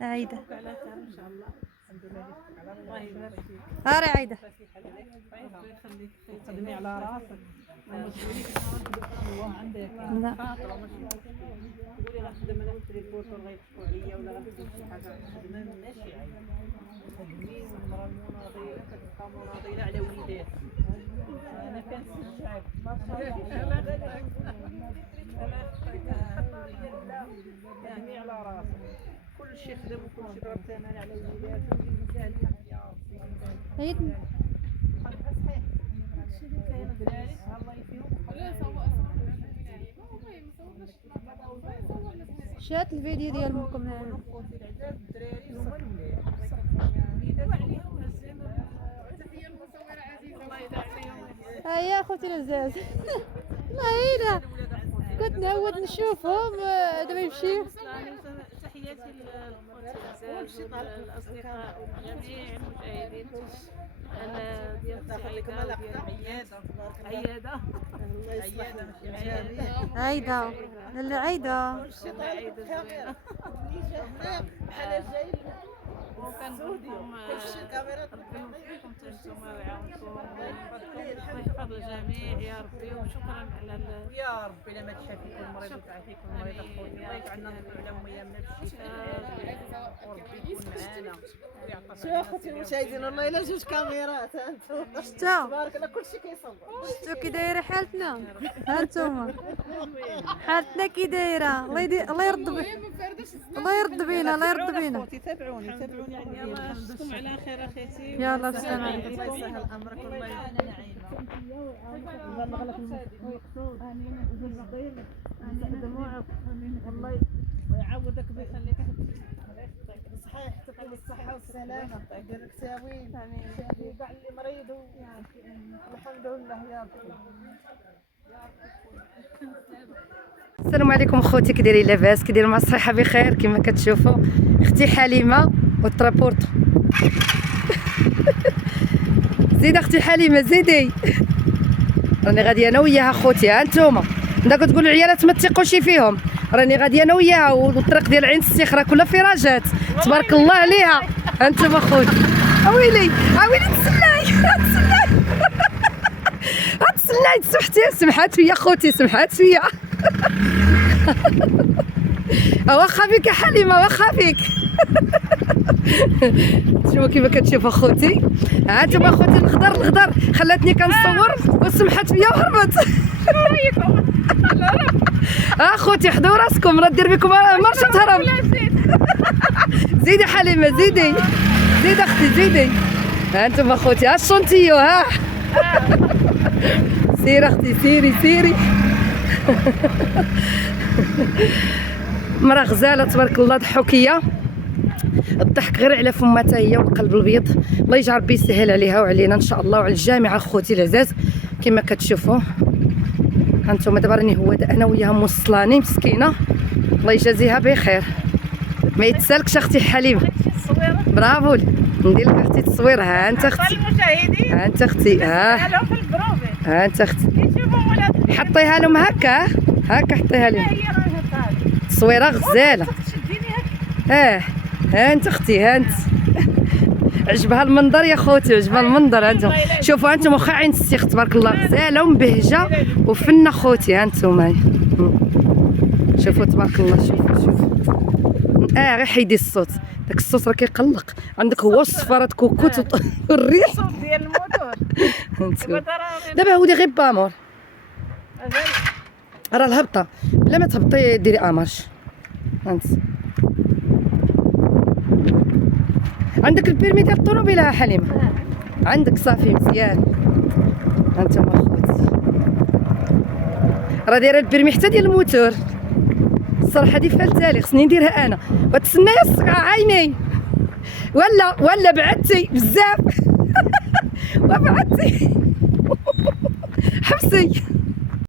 عايدة ان شاء الله. الحمد لله. الله يبارك فيك. هاري عايدة. الله يخليك. تخدمي على راسك. عندك لا خاطر تقولي غنخدم انا في البوطور غيضحكوا عليا ولا غنخدم شي حاجه خدمه ماشي عيب. خدمي والمراه المناضله كتبقى مناضله على وليدات. انا كنستشعر ما شاء الله. يعني على راسك كل شيء خدم وكل شيء ضرب ثمن على وليدات ويسهل الحال يا ربي. عيد صحيح هادشي اللي كاين الدراري الله يفيهم. شات الفيديو ديالكم هنا. الدراري هما الولاد وليدات عليهم هزين. تحيه المصوره عزيزه الله يدعي عليهم. هيا اخوتي العزاز. الله يعينها كنت نعود نشوفهم دابا يمشيو. تحياتي للأخوات الأعزاء والأصدقاء وجميع المشاهدين ديال عيادة. الله يصلح عايدة لا عايدة بحال جاي وكنقول لكم كلشي الكاميرا فيكم تنتوما ويعاونكم ويحفظ الجميع يا ربي. وشكرا على يا ربي لما تشافيكم المريض وتعافيكم المريض اخوتي الله يجعلنا نطلعوا عليهم ايامنا بالشفاء وربي يكون معانا ويعطينا. شوفي اخوتي المشاهدين والله الا جوج كاميرات ها انتم شتا تبارك الله كلشي كيصور. شتو كي دايره حالتنا ها نتوما حالتنا كي دايره. الله يرد الله يرد بينا الله يرد بينا. تابعوني يلا نشوفكم على خير اخيتي. يلا السلام عليكم. الله يسهل امرك والله والله ويعوضك ويخليك صحيح تعطيك الصحة والسلامة يديرك ساوين شافي كاع اللي مريض الحمد لله يا ربي. السلام عليكم خوتي كي دايرين لاباس كي دايرين مع الصحه بخير كما كتشوفوا اختي حليمه والطرابورتو. زيد اختي حليمه زيدي راني غاديه انا وياها خوتي. ها انتوما دا كتقولوا العيالات ما تثقوش فيهم راني غاديه انا وياها والطريق ديال عين السيخ راه كلها فراجات تبارك الله عليها. ها انتوما خوتي اويلي تسلاي تسلاي تسمحتي سمحات فيا خوتي سمحات فيا. واخا بك يا حليمه واخا بك. شوفوا كيما كتشوفوا اخوتي. ها انتم اخوتي الخضر خلاتني كنصور وسمحت بيا وهربت. اخوتي حضروا راسكم راه دير بكم مرشه تهرب. زيدي حليمه زيدي اختي زيدي. ها انتم اخوتي ها الشونتيو ها. سيري اختي سيري. مرا غزاله تبارك الله ضحوكيه الضحك غير على فماتها هي والقلب الابيض. الله يجعل ربي يسهل عليها وعلينا ان شاء الله وعلى الجامعه خوتي العزاز كما كتشوفوا. هانتوما دابا راني هو انا وياها موصلاني مسكينه الله يجازيها بخير. ما يتسالكش اختي حليمه برافو ندير لك اختي تصوير. ها انت اختي ها انت اختي ها انت اختي حطيها لهم هكا حطيها لهم تصويره غزاله. ها انت اختي ها انت عجبها المنظر يا خوتي عجبها المنظر. انتم شوفوا انتم واخا عين السيخ تبارك الله غزاله ومبهجه وفنه خوتي. ها انتم شوفوا تبارك الله شوفوا غير حيدي الصوت داك الصوت راه كيقلق. عندك هو الصفارات كوكوت والريح الصوت ديال الموتور. دابا هودي غير بامور راه الهبطه بلا ما تهبطي ديري امارش. انت عندك البيرمي ديال الطوموبيله يا حليمه؟ عندك صافي مزيان. هانتوما اخوتي راه دايره البيرمي حتى ديال الموتور. الصراحه هادي فالتالي خصني نديرها انا وتسنى يا عيني ولا بعدتي بزاف وبعدتي حبسي.